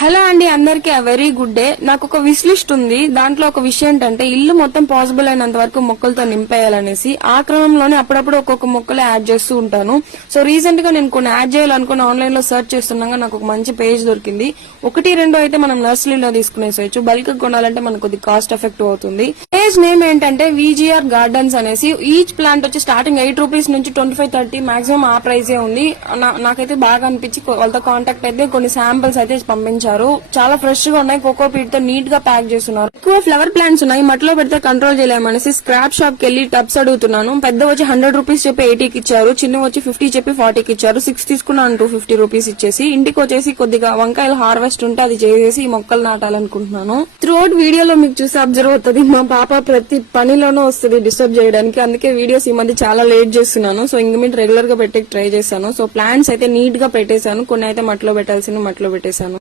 Hello అండి, అందరికి very good day. నాకు ఒక విష్ లిస్ట్ ఉంది. దాంట్లో ఒక విషయం ఏంటంటే ఇల్లు మొత్తం పాసిబుల్ అయినంత వరకు మొక్కలతో నింపేయాలనేసి. ఆ క్రమంలోనే అప్పుడప్పుడు ఒక్కొక్క మొక్కలు యాడ్ చేస్తూ ఉంటాను. సో రీసెంట్ గా నేను కొన్ని యాడ్ చేయాలనుకుని ఆన్లైన్ లో సర్చ్ చేస్తున్నాగా నాకు ఒక మంచి పేజ్ దొరికింది. 1-2 అయితే మనం నర్సరీలో తీసుకునేసేయచ్చు. బల్క్ కొనాలంటే మనకు కొద్ది కాస్ట్ ఎఫెక్టివ్ అవుతుంది. పేజ్ నేమ్ ఏంటంటే విజిఆర్ గార్డెన్స్ అనేసి. ఈచ్ ప్లాంట్ వచ్చి స్టార్టింగ్ 8 రూపీస్ నుంచి 25-30 మాక్సిమం ఆ ప్రైజే ఉంది. నాకైతే బాగా అనిపించి వాళ్ళతో కాంటాక్ట్ అయితే కొన్ని శాంపిల్స్ అయితే పంపించారు. చాలా ఫ్రెష్ గా ఉన్నాయి. కోకో పీట్ తో నీట్ గా ప్యాక్ చేస్తున్నారు. ఎక్కువ ఫ్లవర్ ప్లాంట్స్ ఉన్నాయి, మట్టిలో పెడితే కంట్రోల్ చేయలేమనేసి స్క్రాప్ షాప్ కి వెళ్లి టబ్స్ అడుగుతున్నాను. పెద్ద వచ్చి 100 రూపీస్ చెప్పి 80కి ఇచ్చారు. చిన్న వచ్చి 50 చెప్పి 40కి ఇచ్చారు. 6 తీసుకున్నాను 250 రూపీస్ ఇచ్చేసి. ఇంటికి వచ్చేసి కొద్దిగా వంకాయలు హార్వెస్ట్ ఉంటే అది చేసేసి ఈ మొక్కలు నాటాలనుకుంటున్నాను. త్రూఅవుట్ వీడియోలో మీకు చూసి అబ్జర్వ్ అవుతుంది, మా పాప ప్రతి పనిలోనూ వస్తుంది డిస్టర్బ్ చేయడానికి. అందుకే వీడియోస్ ఈ మధ్య చాలా లేట్ చేస్తున్నాను. సో ఇంక మీరు రెగ్యులర్ గా పెట్టే ట్రై చేశాను. సో ప్లాంట్స్ అయితే నీట్ గా పెట్టేశాను. కొన్ని అయితే మట్టిలో పెట్టాల్సిన మట్టిలో పెట్టేశాను.